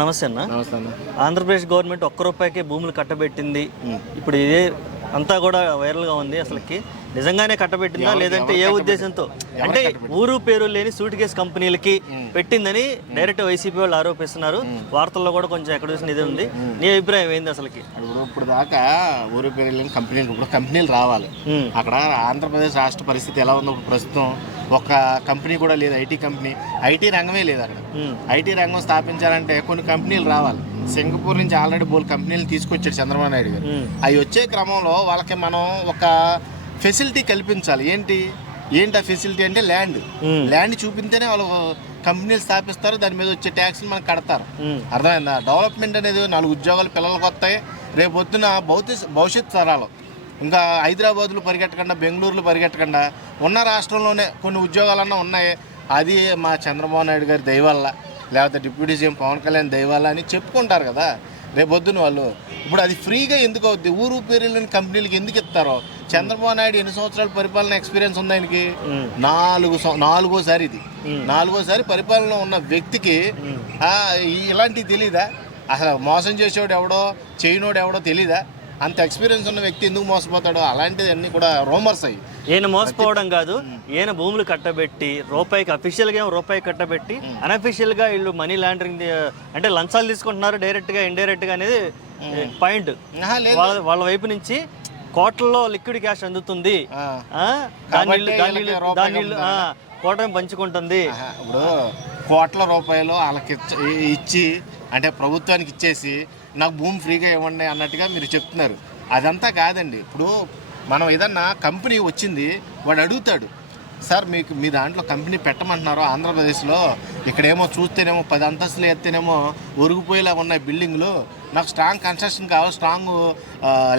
నమస్తే అన్న. నమస్తే అన్న. ఆంధ్రప్రదేశ్ గవర్నమెంట్ ఒక్క రూపాయికే భూములు కట్టబెట్టింది. ఇప్పుడు ఇదే అంతా కూడా వైరల్గా ఉంది. అసలుకి నిజంగానే కట్టబెట్టిందా లేదంటే ఏ ఉద్దేశంతో, అంటే ఊరు పేరు లేని సూట్ కేసు కంపెనీలకి పెట్టిందని డైరెక్ట్ వైసీపీ వాళ్ళు ఆరోపిస్తున్నారు. వార్తల్లో కూడా కొంచెం ఎక్కడ చూసిన ఇదే ఉంది. నీ అభిప్రాయం ఏంది అసలుకి? ఇప్పుడు దాకా ఊరు పేరు లేని కంపెనీలు, ఇప్పుడు కంపెనీలు రావాలి. అక్కడ ఆంధ్రప్రదేశ్ రాష్ట్ర పరిస్థితి ఎలా ఉందో ప్రస్తుతం ఒక కంపెనీ కూడా లేదు. ఐటీ కంపెనీ, ఐటీ రంగమే లేదు అక్కడ. ఐటీ రంగం స్థాపించాలంటే కొన్ని కంపెనీలు రావాలి. సింగపూర్ నుంచి ఆల్రెడీ బోల్ కంపెనీలు తీసుకొచ్చాడు చంద్రబాబు నాయుడు గారు. అవి వచ్చే క్రమంలో వాళ్ళకి మనం ఒక ఫెసిలిటీ కల్పించాలి. ఏంటి ఆ ఫెసిలిటీ అంటే ల్యాండ్ చూపిస్తేనే వాళ్ళు కంపెనీలు స్థాపిస్తారు. దాని మీద వచ్చే ట్యాక్స్లు మనకు కడతారు. అర్థమైందా? డెవలప్మెంట్ అనేది 4 ఉద్యోగాలు పిల్లలకు వస్తాయి. రేపు పొద్దున భవిష్యత్ తరాలు ఇంకా హైదరాబాద్లో పరిగెట్టకుండా, బెంగళూరులో పరిగెట్టకుండా ఉన్న రాష్ట్రంలోనే కొన్ని ఉద్యోగాలన్నా ఉన్నాయి. అది మా చంద్రబాబు నాయుడు గారి దయ వల్ల, లేకపోతే డిప్యూటీ సీఎం పవన్ కళ్యాణ్ దయ వల్ల అని చెప్పుకుంటారు కదా. రేపు పొద్దున వాళ్ళు ఇప్పుడు అది ఫ్రీగా ఎందుకు అవుద్ది? ఊరు పేరు లేని కంపెనీలకి ఎందుకు ఇస్తారో? చంద్రబాబు నాయుడు ఎన్ని సంవత్సరాల పరిపాలన ఎక్స్పీరియన్స్ ఉంది ఆయనకి? నాలుగోసారి పరిపాలన ఉన్న వ్యక్తికి ఇలాంటివి తెలీదా? అసలు మోసం చేసేవాడు ఎవడో, చేయనోడు ఎవడో తెలీదా? అంత ఎక్స్పీరియన్స్ ఉన్న వ్యక్తి ఎందుకు మోసపోతాడో? అలాంటివన్నీ కూడా రూమర్స్ అయ్యి. ఈయన మోసపోవడం కాదు, ఈయన భూములు కట్టబెట్టి రూపాయికి అఫీషియల్గా రూపాయి కట్టబెట్టి అన్అఫీషియల్గా వీళ్ళు మనీ లాండరింగ్ అంటే లంచాలు తీసుకుంటున్నారు డైరెక్ట్గా ఇండైరెక్ట్గా అనేది పాయింట్. వాళ్ళ వైపు నుంచి కోట్లలో లిక్విడ్ క్యాష్ అందుతుంది, దాని కోటమి పంచుకుంటుంది. ఇప్పుడు కోట్ల రూపాయలు వాళ్ళకి ఇచ్చి, అంటే ప్రభుత్వానికి ఇచ్చేసి నాకు భూమి ఫ్రీగా ఇవ్వండి అన్నట్టుగా మీరు చెప్తున్నారు. అదంతా కాదండి. ఇప్పుడు మనం ఏదన్నా కంపెనీ వచ్చింది, వాడు అడుగుతాడు, సార్ మీకు మీ దాంట్లో కంపెనీ పెట్టమంటున్నారు ఆంధ్రప్రదేశ్లో, ఇక్కడేమో చూస్తేనేమో 10 అంతస్తులు ఎత్తేనేమో ఒరిగిపోయేలా ఉన్నాయి బిల్డింగ్లు, నాకు స్ట్రాంగ్ కన్స్ట్రక్షన్ కావాలి, స్ట్రాంగ్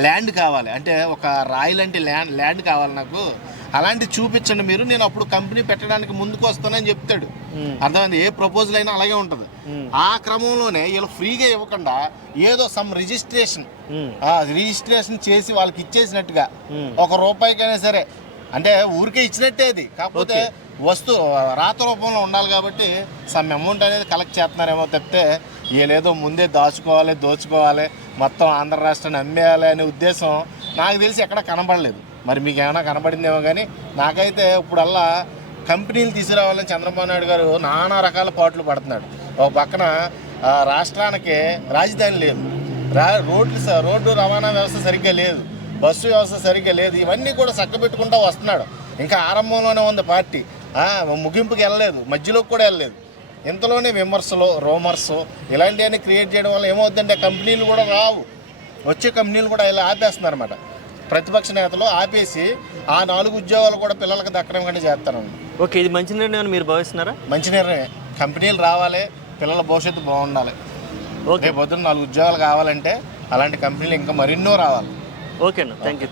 ల్యాండ్ కావాలి, అంటే ఒక రాయి లాంటి ల్యాండ్ కావాలి నాకు, అలాంటివి చూపించండి మీరు, నేను అప్పుడు కంపెనీ పెట్టడానికి ముందుకు వస్తానని చెప్తాడు. అర్థమైంది? ఏ ప్రపోజల్ అయినా అలాగే ఉంటుంది. ఆ క్రమంలోనే వీళ్ళు ఫ్రీగా ఇవ్వకుండా ఏదో సమ్ రిజిస్ట్రేషన్ చేసి వాళ్ళకి ఇచ్చేసినట్టుగా, 1 రూపాయికైనా సరే, అంటే ఊరికే ఇచ్చినట్టే అది, కాకపోతే రాత రూపంలో ఉండాలి కాబట్టి సమ్ అమౌంట్ అనేది కలెక్ట్ చేస్తున్నారేమో తప్పితే వీళ్ళేదో ముందే దోచుకోవాలి, మొత్తం ఆంధ్ర రాష్ట్రాన్ని అమ్మేయాలి అనే ఉద్దేశం నాకు తెలిసి ఎక్కడ కనబడలేదు. మరి మీకు ఏమైనా కనబడిందేమో కానీ నాకైతే ఇప్పుడల్లా కంపెనీలు తీసుకురావాలని చంద్రబాబు నాయుడు గారు నానా రకాల పాటలు పడుతున్నాడు. ఒక పక్కన రాష్ట్రానికి రాజధాని లేదు, రోడ్డు రవాణా వ్యవస్థ సరిగ్గా లేదు, బస్సు వ్యవస్థ సరిగ్గా లేదు, ఇవన్నీ కూడా చక్కబెట్టుకుంటూ వస్తున్నాడు. ఇంకా ఆరంభంలోనే ఉంది పార్టీ, ముగింపుకి వెళ్ళలేదు, మధ్యలోకి కూడా వెళ్ళలేదు. ఇంతలోనే విమర్శలు, రూమర్స్ ఇలాంటివన్నీ క్రియేట్ చేయడం వల్ల ఏమవుతుందంటే కంపెనీలు కూడా రావు, వచ్చే కంపెనీలు కూడా ఇలా ఆపేస్తున్నారు అన్నమాట. ప్రతిపక్ష నేతలు ఆపేసి ఆ 4 ఉద్యోగాలు కూడా పిల్లలకు దక్కడం కంటే చేస్తారండి. ఓకే, ఇది మంచి నిర్ణయం మీరు భావిస్తున్నారా? మంచి నిర్ణయం. కంపెనీలు రావాలి, పిల్లల భవిష్యత్తు బాగుండాలి. ఓకే, పొద్దున్న 4 ఉద్యోగాలు కావాలంటే అలాంటి కంపెనీలు ఇంకా మరెన్నో రావాలి. ఓకే అన్న, థ్యాంక్ యూ.